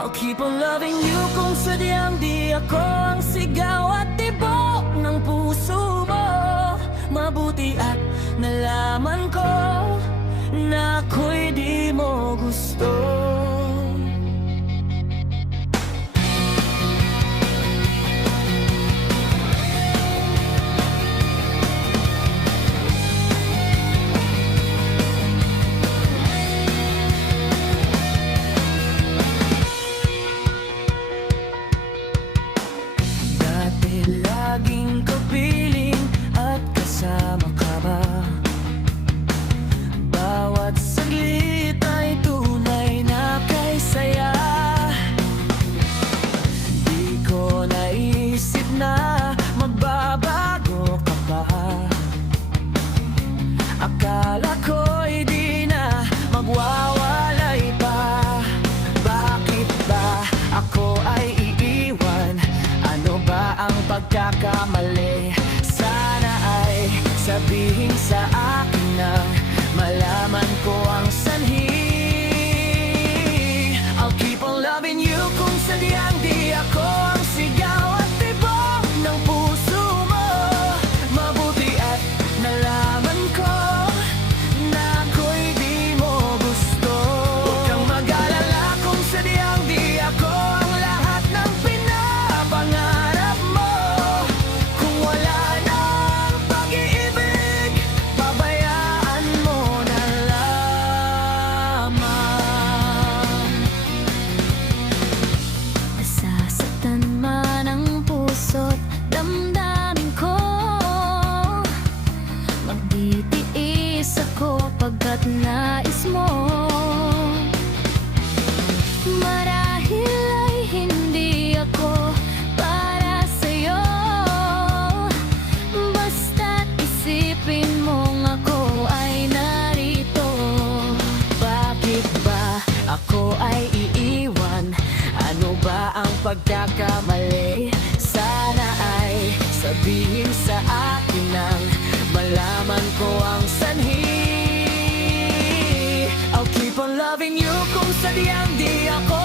I'll keep on loving you kung sadyang di ako ang sigaw at tibok ng puso mo. Mabuti at nalaman ko na ako'y di mo gusto. Laging kapiling at kasama ka ba? Bawat saglit ay tunay na kay saya. Di ko naisip na magbabago ka pa. Akala ko'y di na magwawalay pa. Bakit ba ako ay iiwan? Ano ba ang pagkakamali? Sana ay sabihin sa akin nang malaman ko ang sanhi. I'll keep on loving you kung sadyang di ako ang sigaw at tibok ng puso mo. Mabuti at nalaman ko na ako'y di mo gusto. Huwag kang mag-alala kung sadyang di ako ang lahat ng pinapangarap mo. Kung wala nang pag-iibig, pabayaan mo na lamang. Nasasaktan man ang puso't damdamin ko, magtitiis ako pagkat nais mo. Marahil ay hindi ako para sa'yo, basta't isipin mong ako ay narito. Bakit ba ako ay iiwan? Ano ba ang pagkakamali? Sana ay sabihin sa akin nang malaman ko ang sanhi. I'll keep on loving you kung sadyang di ako